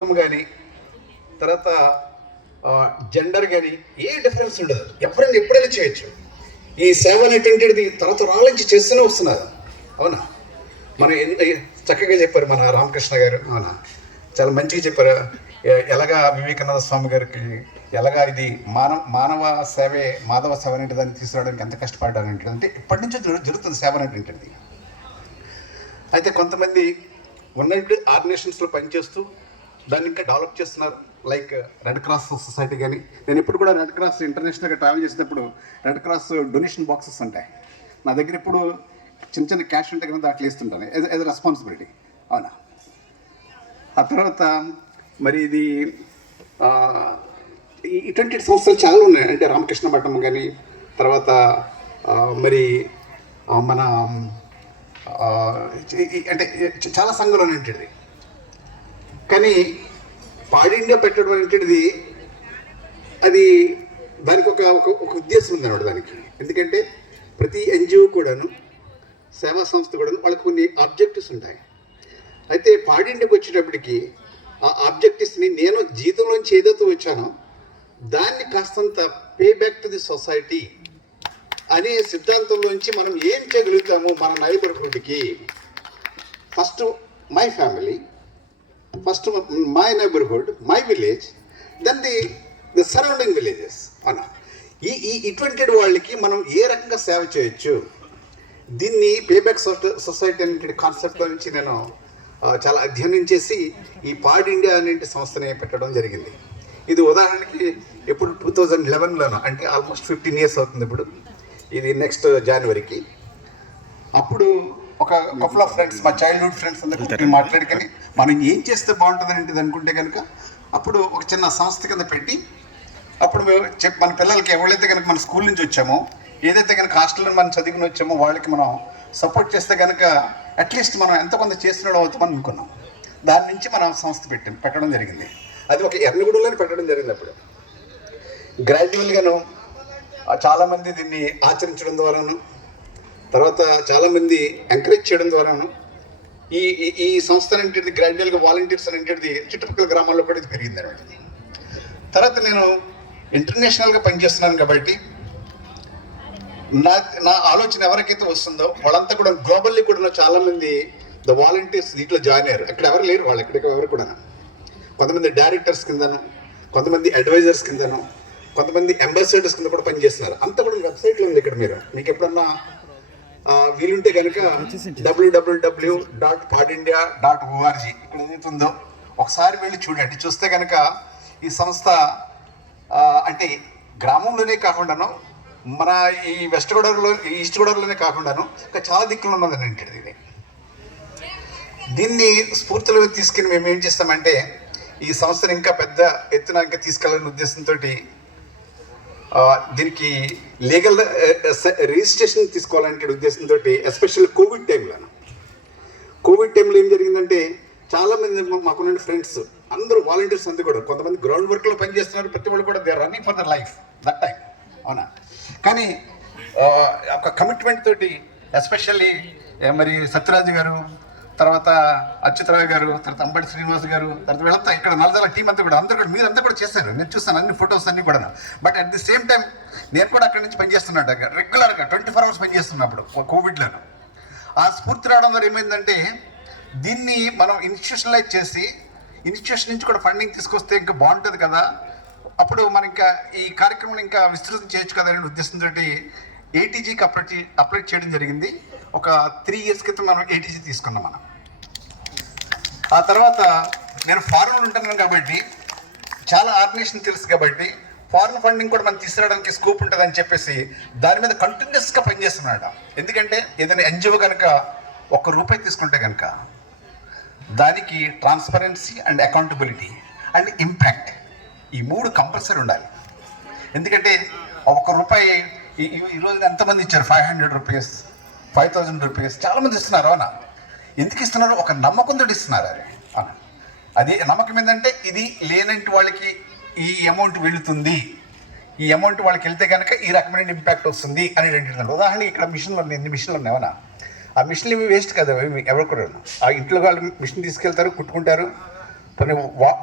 కానీ తర్వాత జెండర్ కానీ ఏ డిఫరెన్స్ ఉండదు. ఎప్పుడైనా చేయొచ్చు. ఈ సేవ అనేటువంటిది తరతరాల నుంచి చేస్తూనే వస్తున్నారు. అవునా? మనం చక్కగా చెప్పారు మన రామకృష్ణ గారు. అవునా, చాలా మంచిగా చెప్పారు. ఎలాగా వివేకానంద స్వామి గారికి ఎలాగా ఇది మానవ సేవే మాధవ సేవ అనేటి దాన్ని తీసుకురావడానికి ఎంత కష్టపడ్డారు అంటే ఇప్పటి నుంచో జరుగుతుంది సేవ అనేటువంటిది. అయితే కొంతమంది ఉన్నట్టు ఆర్గనైజేషన్స్లో పనిచేస్తూ దాన్ని ఇంకా డెవలప్ చేస్తున్నారు. లైక్ రెడ్ క్రాస్ సొసైటీ కానీ, నేను ఇప్పుడు కూడా రెడ్ క్రాస్ ఇంటర్నేషనల్గా ట్రావెల్ చేసినప్పుడు రెడ్ క్రాస్ డొనేషన్ బాక్సెస్ ఉంటాయి నా దగ్గర. ఇప్పుడు చిన్న చిన్న క్యాష్ ఉంటే కనుక దాంట్లో వేస్తుంటాను యాజ్ రెస్పాన్సిబిలిటీ. అవునా? ఆ తర్వాత మరి ఇది ఇటువంటి సంస్థలు చాలా ఉన్నాయి. అంటే రామకృష్ణ మఠం కానీ, తర్వాత మరి మన అంటే చాలా సంఘాలు అనేటిది. కానీ పాడి ఇండియా పెట్టడం అనేటిది అది దానికి ఒక ఉద్దేశం ఉంది అన్నమాట దానికి. ఎందుకంటే ప్రతి ఎన్జిఓ కూడాను, సేవా సంస్థ కూడాను వాళ్ళకి కొన్ని ఆబ్జెక్టివ్స్ ఉంటాయి. అయితే పాడి ఇండియాకి వచ్చేటప్పటికి ఆ ఆబ్జెక్టివ్స్ని నేను జీతంలోంచి ఏదైతే వచ్చానో దాన్ని కాస్తంత pay back to the society అనే సిద్ధాంతంలోంచి మనం ఏం చేయగలుగుతాము మన నైబర్హుడ్కి. First my family, first my neighbourhood, my village, then the surrounding villages. అన్న ఇటువంటి వాళ్ళకి మనం ఏ రకంగా సేవ చేయొచ్చు, దీన్ని పేబ్యాక్ సొసైటీ అనే కాన్సెప్ట్లో నుంచి నేను చాలా అధ్యయనం చేసి ఈ పాడ్ ఇండియా అనే సంస్థని పెట్టడం జరిగింది. ఇది ఉదాహరణకి ఇప్పుడు 2011లోనో, అంటే ఆల్మోస్ట్ 15 years అవుతుంది ఇప్పుడు. ఇది నెక్స్ట్ జనవరికి. అప్పుడు ఒక కపుల్ ఆఫ్ ఫ్రెండ్స్, మా చైల్డ్హుడ్ ఫ్రెండ్స్ అందరూ మాట్లాడుకొని మనం ఏం చేస్తే బాగుంటుంది అనేది అనుకుంటే కనుక అప్పుడు ఒక చిన్న సంస్థ కింద పెట్టి, అప్పుడు మన పిల్లలకి ఎవరైతే కనుక మన స్కూల్ నుంచి వచ్చామో, ఏదైతే కనుక హాస్టల్లో మనం చదువుకుని వచ్చామో వాళ్ళకి మనం సపోర్ట్ చేస్తే కనుక అట్లీస్ట్ మనం ఎంత కొంత చేస్తున్నాడు అవుతామని అనుకున్నాం. దాని నుంచి మనం సంస్థ పెట్టడం జరిగింది. అది ఒక ఎర్నగూడలోనే పెట్టడం జరిగింది. అప్పుడు గ్రాడ్యువల్గాను చాలామంది దీన్ని ఆచరించడం ద్వారాను, తర్వాత చాలామంది ఎంకరేజ్ చేయడం ద్వారాను ఈ ఈ సంస్థ అనేటిది గ్రాడ్యువల్గా వాలంటీర్స్ అనేటిది చుట్టుపక్కల గ్రామాల్లో కూడా ఇది పెరిగింది అనేది. తర్వాత నేను ఇంటర్నేషనల్గా పనిచేస్తున్నాను కాబట్టి నా ఆలోచన ఎవరికైతే వస్తుందో వాళ్ళంతా కూడా గ్లోబల్లీ కూడా చాలామంది ద వాలంటీర్స్ దీంట్లో జాయిన్ అయ్యారు. అక్కడ ఎవరు లేరు, వాళ్ళు ఎక్కడికి ఎవరు కూడా. కొంతమంది డైరెక్టర్స్ కిందను, కొంతమంది అడ్వైజర్స్ కిందను, కొంతమంది అంబాసిడర్స్ కింద కూడా పనిచేస్తున్నారు. అంతా కూడా వెబ్సైట్లో ఉంది. ఇక్కడ మీకు ఎప్పుడన్నా వీలుంటే కనుక www.padindia.org ఇక్కడ ఏదైతే ఉందో ఒకసారి వెళ్ళి చూడండి. చూస్తే కనుక ఈ సంస్థ అంటే గ్రామంలోనే కాకుండాను, మన ఈ వెస్ట్ గోదావరిలో, ఈస్ట్ గోదావరిలోనే కాకుండాను ఇంకా చాలా దిక్కులు ఉన్నదని అంటాడు. దీన్ని స్ఫూర్తిలో తీసుకుని మేము ఏం చేస్తామంటే ఈ సంస్థను ఇంకా పెద్ద ఎత్తున ఇంకా తీసుకెళ్లాలనే ఉద్దేశంతో దీనికి లీగల్ రిజిస్ట్రేషన్ తీసుకోవాలనే ఉద్దేశంతో, ఎస్పెషల్లీ కోవిడ్ టైంలో ఏం జరిగిందంటే చాలామంది మాకున్న ఫ్రెండ్స్ అందరూ వాలంటీర్స్ అందరూ కూడా, కొంతమంది గ్రౌండ్ వర్క్లో పనిచేస్తున్నారు, ప్రతి వాళ్ళు కూడా they are running for their life that time. అవునా? కానీ ఒక కమిట్మెంట్ తోటి ఎస్పెషల్లీ మరి సత్యరాజు గారు, తర్వాత అచ్యుతరావు గారు, తర్వాత అంబటి శ్రీనివాస్ గారు, తర్వాత వీళ్ళంతా ఇక్కడ నల్లజల టీం అంతా కూడా అందరూ కూడా మీరంతా కూడా చేశారు. నేను చూస్తాను అన్ని ఫొటోస్ అన్నీ కూడా. But at the same time నేను కూడా అక్కడి నుంచి పనిచేస్తున్నాడు రెగ్యులర్గా 24 hours పనిచేస్తున్నప్పుడు కోవిడ్లోను. ఆ స్ఫూర్తి రావడం ద్వారా ఏమైందంటే దీన్ని మనం ఇన్స్టిట్యూషనలైజ్ చేసి ఇన్స్టిట్యూషన్ నుంచి కూడా ఫండింగ్ తీసుకొస్తే ఇంకా బాగుంటుంది కదా, అప్పుడు మనం ఇంకా ఈ కార్యక్రమం ఇంకా విస్తృతం చేయొచ్చు కదా అనే ఉద్దేశంతో ఏటీజీకి అప్లై చేయడం జరిగింది. ఒక 3 years క్రితం మనం ఏటీజీ తీసుకున్నాం మనం. ఆ తర్వాత నేను ఫారెన్లో ఉంటున్నాను కాబట్టి చాలా ఆర్గనైజేషన్ తెలుసు కాబట్టి ఫారెన్ ఫండింగ్ కూడా మనం తీసుకురావడానికి స్కోప్ ఉంటుందని చెప్పేసి దాని మీద కంటిన్యూస్గా పనిచేస్తున్నాడు. ఎందుకంటే ఏదైనా ఎన్జిఓ కనుక ₹1 తీసుకుంటే కనుక దానికి transparency and accountability and impact ఈ 3 కంపల్సరీ ఉండాలి. ఎందుకంటే ₹1 ఈ రోజున ఎంతమంది ఇచ్చారు? ₹500, ₹5,000 చాలామంది ఇస్తున్నారు. అవునా? ఎందుకు ఇస్తున్నారు? ఒక నమ్మకంతో ఇస్తున్నారు. అవునా? అది నమ్మకం ఏంటంటే ఇది లేనంటి వాళ్ళకి ఈ అమౌంట్ వెళుతుంది, ఈ అమౌంట్ వాళ్ళకి వెళ్తే కనుక ఈ రకమైన ఇంపాక్ట్ వస్తుంది అని అంటున్నారు. ఉదాహరణకి ఇక్కడ మిషన్లు ఉన్నాయి, ఎన్ని మిషన్లు ఉన్నాయి. అవునా? ఆ మిషన్లు ఇవి వేస్ట్ కదా, ఎవరు కూడా. ఆ ఇంట్లో వాళ్ళు మిషన్ తీసుకెళ్తారు, కుట్టుకుంటారు, కొన్ని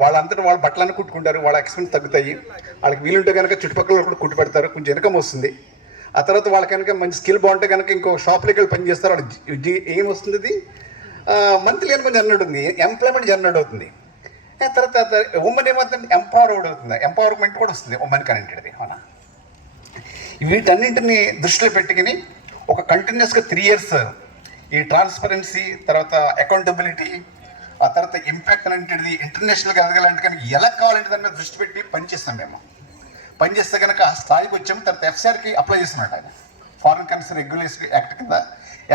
వాళ్ళంతటా వాళ్ళ బట్టలన్నీ కుట్టుకుంటారు, వాళ్ళ ఎక్స్పెన్స్ తగ్గుతాయి, వాళ్ళకి వీలుంటే కనుక చుట్టుపక్కల కూడా కుట్టి పెడతారు, కొంచెం ఇన్కమ్ వస్తుంది. ఆ తర్వాత వాళ్ళ కనుక మంచి స్కిల్ బాగుంటే కనుక ఇంకో షాప్లోకి వెళ్ళి పని చేస్తారు, వాళ్ళకి ఏం వస్తుంది, అది మంత్లీ ఇన్కమ్ జనరేట్ అవుతుంది, ఎంప్లాయ్మెంట్ జనరేట్ అవుతుంది. తర్వాత ఉమెన్ ఏమవుతుంది, ఎంపవర్డ్ అవుతుంది, ఎంపవర్మెంట్ కూడా వస్తుంది ఉమెన్ కనెక్టెడ్ది. అవునా, వీటన్నింటినీ దృష్టిలో పెట్టుకుని ఒక కంటిన్యూస్గా 3 years ఈ ట్రాన్స్పరెన్సీ, తర్వాత అకౌంటబిలిటీ, ఆ తర్వాత ఇంపాక్ట్ అనేటిది ఇంటర్నేషనల్గా ఎదగాలంటే కనుక ఎలా కావాలంటే దాని మీద దృష్టి పెట్టి పనిచేస్తాం. మేము పనిచేస్తే కనుక ఆ స్థాయికి వచ్చాము. తర్వాత ఎఫ్సిఆర్కి అప్లై చేస్తున్నట్టు ఆయన ఫారెన్ కరెన్సీ రెగ్యులేషన్ యాక్ట్ కింద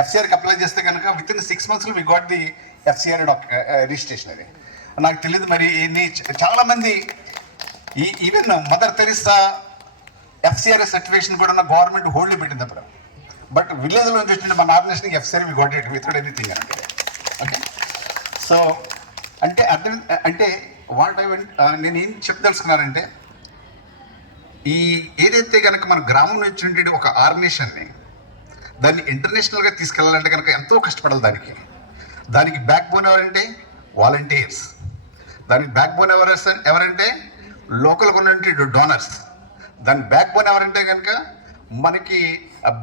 ఎఫ్సిఆర్కి అప్లై చేస్తే కనుక within 6 months we got the FCR registration. అది నాకు తెలియదు మరి. చాలామంది even mother Teresa FCRS certification కూడా గవర్నమెంట్ హోల్డ్లో పెట్టింది అప్పుడు. బట్ విలేజ్లో నుంచి వచ్చిన మన ఆర్గనైజేషన్కి FCR we got it without anything అంటే. ఓకే, సో అంటే అర్థం అంటే వాట్ నేను ఏం చెప్పదలుచుకున్నానంటే, ఈ ఏదైతే కనుక మన గ్రామం నుంచి ఉండే ఒక ఆర్గనైజేషన్ని దాన్ని ఇంటర్నేషనల్గా తీసుకెళ్ళాలంటే కనుక ఎంతో కష్టపడాలి. దానికి బ్యాక్ బోన్ ఎవరంటే వాలంటీర్స్, దానికి బ్యాక్ బోన్ ఎవరంటే లోకల్గా ఉన్నటువంటి డోనర్స్, దాని బ్యాక్ బోన్ ఎవరంటే కనుక మనకి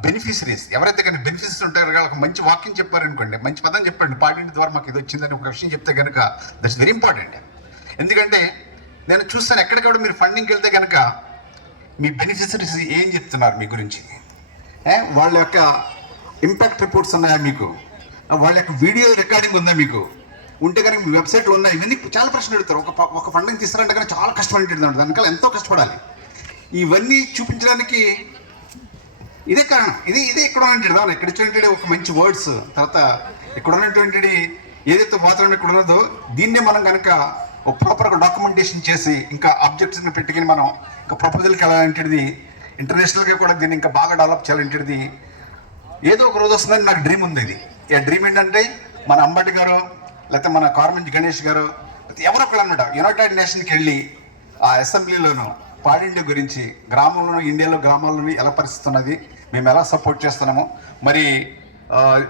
బెనిఫిషరీస్. ఎవరైతే కనుక బెనిఫిషరీస్ ఉంటారో వాళ్ళకి మంచి వాక్యం చెప్పారనుకోండి, మంచి పదం చెప్పండి, పార్టీ ద్వారా మాకు ఇది వచ్చిందని ఒక విషయం చెప్తే కనుక దట్స్ వెరీ ఇంపార్టెంట్. ఎందుకంటే నేను చూస్తాను ఎక్కడికక్కడ మీరు ఫండింగ్కి వెళ్తే కనుక మీ బెనిఫిషరీస్ ఏం చెప్తున్నారు మీ గురించి, వాళ్ళ యొక్క ఇంపాక్ట్ రిపోర్ట్స్ ఉన్నాయా మీకు, వాళ్ళ యొక్క వీడియో రికార్డింగ్ ఉందా మీకు, ఉంటే కనుక మీ వెబ్సైట్లో ఉన్నాయి. ఇవన్నీ చాలా ప్రశ్నలు అడుగుతారు. ఒక ఫండింగ్ తీస్తారంటే కనుక చాలా కష్టపడి దానికల్లా ఎంతో కష్టపడాలి. ఇవన్నీ చూపించడానికి ఇదే కారణం. ఇదే ఇక్కడ ఉన్నటువంటి ఇక్కడ ఇచ్చినటువంటి ఒక మంచి వర్డ్స్, తర్వాత ఇక్కడ ఉన్నటువంటి ఏదైతే వాతావరణం ఇక్కడ ఉన్నదో దీన్నే మనం కనుక ఒక ప్రాపర్గా డాక్యుమెంటేషన్ చేసి ఇంకా ఆబ్జెక్ట్స్ని పెట్టుకుని మనం ఇంకా ప్రపోజల్కి వెళ్ళాలంటేది ఇంటర్నేషనల్గా కూడా దీన్ని ఇంకా బాగా డెవలప్ చేయాలంటేది ఏదో ఒక రోజు వస్తుందని నాకు డ్రీమ్ ఉంది. ఇది ఈ డ్రీమ్ ఏంటంటే మన అంబటి గారు లేకపోతే మన కార్మంజ్ గణేష్ గారు ఎవరో ఒకళ్ళు అనమాట యునైటెడ్ నేషన్కి వెళ్ళి ఆ అసెంబ్లీలోనూ పాడిండి గురించి గ్రామంలో ఇండియాలో గ్రామాల్లోని ఎలా పరిస్థితి ఉన్నది, మేము ఎలా సపోర్ట్ చేస్తున్నాము, మరి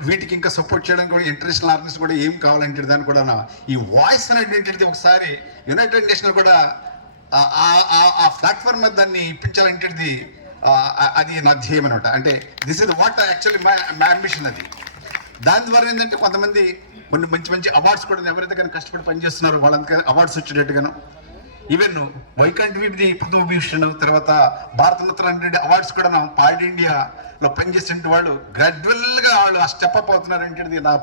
వీటికి ఇంకా సపోర్ట్ చేయడానికి కూడా ఇంటర్నేషనల్ ఆర్గనైజేషన్ కూడా ఏం కావాలంటే దాన్ని కూడా ఈ వాయిస్ అనేటువంటిది ఒకసారి యునైటెడ్ నేషనల్ కూడా ఆ ప్లాట్ఫామ్ మీద దాన్ని ఇప్పించాలంటేది అది నా ధ్యేయం అనమాట. అంటే this is what actually my ambition. అది దాని ద్వారా ఏంటంటే కొంతమంది కొన్ని మంచి అవార్డ్స్ కూడా ఎవరైతే కానీ కష్టపడి పనిచేస్తున్నారో వాళ్ళంతా అవార్డ్స్ వచ్చేటట్టుగాను, ఈవెన్ వైకంఠి పద్మభూషణ్ తర్వాత భారతరత్న అంటే అవార్డ్స్ కూడా పార్ట్ ఇండియాలో పనిచేసే వాళ్ళు గ్రాడ్యువల్గా వాళ్ళు ఆ స్టెప్ అప్ అవుతున్నారంటే నా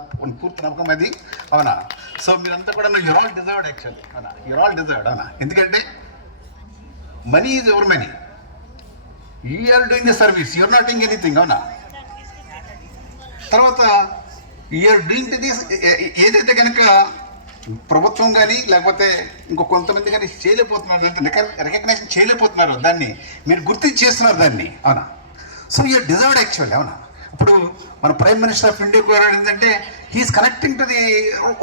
పూర్తి నమ్మకం అది. అవునా, సో మీరంతా కూడా యూర్ ఆల్ డిజర్వ్డ్ యాక్చువల్లీ. అవునా, యూర్ ఆల్ డిజర్వ్డ్. అవునా, ఎందుకంటే money is ever money, you are doing the service, you're not doing anything. అవునా, తర్వాత యూఆర్ డూయింగ్ దిస్ ఏదైతే కనుక ప్రభుత్వం కానీ లేకపోతే ఇంకో కొంతమంది కానీ చేయలేకపోతున్నారు, అంటే రికగ్నైజేషన్ చేయలేకపోతున్నారు, దాన్ని మీరు గుర్తించి చేస్తున్నారు దాన్ని. అవునా, సో యూఆర్ డిజర్వ్డ్ యాక్చువల్లీ. అవునా, ఇప్పుడు మన ప్రైమ్ మినిస్టర్ ఆఫ్ ఇండియా కూడా ఏంటంటే he is connecting to the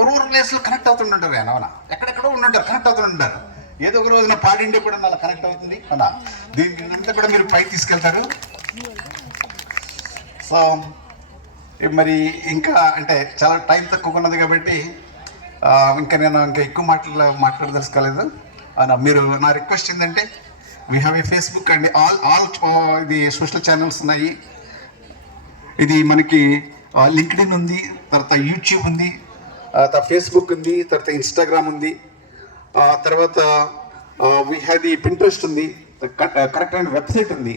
rural ప్లేస్లో కనెక్ట్ అవుతుంటారు ఆయన. అవునా, ఎక్కడెక్కడో ఉంటుంటారు, కనెక్ట్ అవుతుంటారు. ఏదో ఒక రోజున పార్ట్ ఇండియా కూడా అలా కనెక్ట్ అవుతుంది. అవునా, దీనికి అంతా కూడా మీరు పైకి తీసుకెళ్తారు. సో మరి ఇంకా అంటే చాలా టైం తక్కువ ఉన్నది కాబట్టి ఇంకా నేను ఎక్కువ మాట్లాడదలుచుకోలేదు. మీరు నా రిక్వెస్ట్ ఏంటంటే we have a Facebook and all ఇది సోషల్ ఛానల్స్ ఉన్నాయి. ఇది మనకి లింక్డ్ఇన్ ఉంది, తర్వాత యూట్యూబ్ ఉంది, తర్వాత ఫేస్బుక్ ఉంది, తర్వాత ఇన్స్టాగ్రామ్ ఉంది, తర్వాత వీ హ్యావ్ ది పింట్రెస్ట్ ఉంది, కరెక్ట్ అయిన వెబ్సైట్ ఉంది.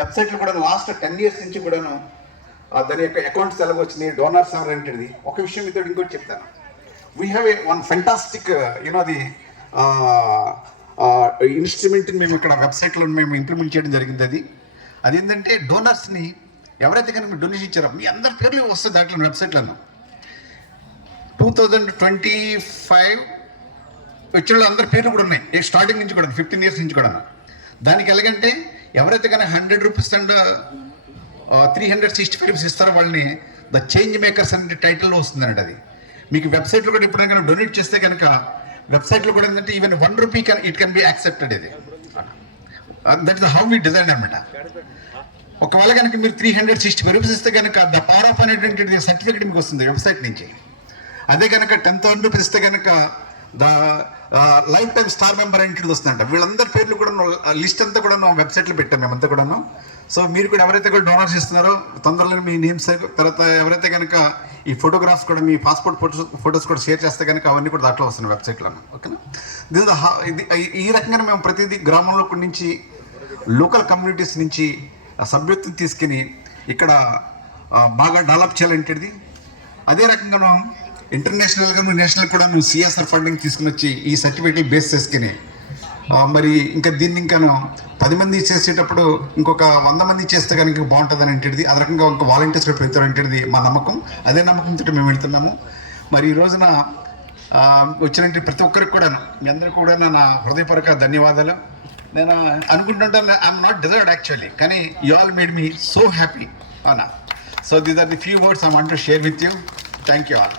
వెబ్సైట్లో కూడా లాస్ట్ 10 years నుంచి కూడాను దాని యొక్క అకౌంట్స్ ఎలాగ వచ్చినాయి, డోనర్స్ ఎవరంటేది. ఒక విషయం మీతో ఇంకోటి చెప్తాను. We have one fantastic the instrument మేము ఇక్కడ వెబ్సైట్లో మేము ఇంప్లిమెంట్ చేయడం జరిగింది. అదేంటంటే డోనర్స్ని ఎవరైతే కనుక డొనేషన్ ఇచ్చారో మీ అందరి పేర్లు వస్తుంది దాంట్లో వెబ్సైట్లను. 2025 వచ్చిన వాళ్ళు అందరి పేర్లు కూడా ఉన్నాయి, స్టార్టింగ్ నుంచి కూడా 15 years నుంచి కూడా. దానికి ఎలాగంటే ఎవరైతే కనుక 100 rupees అండ్ 365 rupees ఇస్తారో వాళ్ళని ద చేంజ్ మేకర్స్ అనే టైటిల్లో వస్తుంది అన్నట్టు. అది మీకు వెబ్సైట్లో కూడా ఎప్పుడైనా కనుక డొనేట్ చేస్తే కనుక వెబ్సైట్లో కూడా ఏంటంటే even 1 rupee it can be accepted. ఇది that is how we design అనమాట. ఒకవేళ కనుక మీరు 365 rupees ఇస్తే కనుక ద పవర్ ఆఫ్ అనేటువంటి సర్టిఫికేట్ మీకు వస్తుంది వెబ్సైట్ నుంచి. అదే కనుక 10,000 rupees ఇస్తే కనుక the life time star member ఏంటిది వస్తుందంట. వీళ్ళందరి పేర్లు కూడా లిస్ట్ అంతా కూడా వెబ్సైట్లో పెట్టాం మేమంతా కూడాను. సో మీరు కూడా ఎవరైతే కూడా డోనర్స్ ఇస్తున్నారో తొందరలో మీ నేమ్స్, తర్వాత ఎవరైతే కనుక ఈ ఫోటోగ్రాఫ్స్ కూడా మీ పాస్పోర్ట్ ఫొటోస్ కూడా షేర్ చేస్తే కనుక అవన్నీ కూడా దాంట్లో వస్తున్నాయి వెబ్సైట్లో. ఓకేనా? ఇది ఈ రకంగా మేము ప్రతిదీ గ్రామంలో నుంచి లోకల్ కమ్యూనిటీస్ నుంచి సభ్యత్వం తీసుకుని ఇక్కడ బాగా డెవలప్ చేయాలంటేది. అదే రకంగా ఇంటర్నేషనల్గా నేషనల్ కూడా నువ్వు సిఎస్ఆర్ ఫండింగ్ తీసుకుని వచ్చి ఈ సర్టిఫికేట్ బేస్ చేసుకుని మరి ఇంకా దీన్ని ఇంకాను 10 మంది చేసేటప్పుడు ఇంకొక 100 మంది చేస్తే కనుక బాగుంటుంది అని అంటేది. అదే రకంగా ఒక వాలంటీర్స్ కూడా పెడతారు అంటేది మా నమ్మకం. అదే నమ్మకంతో మేము వెళ్తున్నాము. మరి ఈ రోజున వచ్చినట్టు ప్రతి ఒక్కరికి కూడా మీ అందరికీ కూడా నా హృదయపూర్వక ధన్యవాదాలు. నేను అనుకుంటుంటాను ఐఎమ్ నాట్ డిజర్వ్డ్ యాక్చువల్లీ, కానీ you all made me so happy. అవునా? So these are the few words I want to share with you. Thank you all.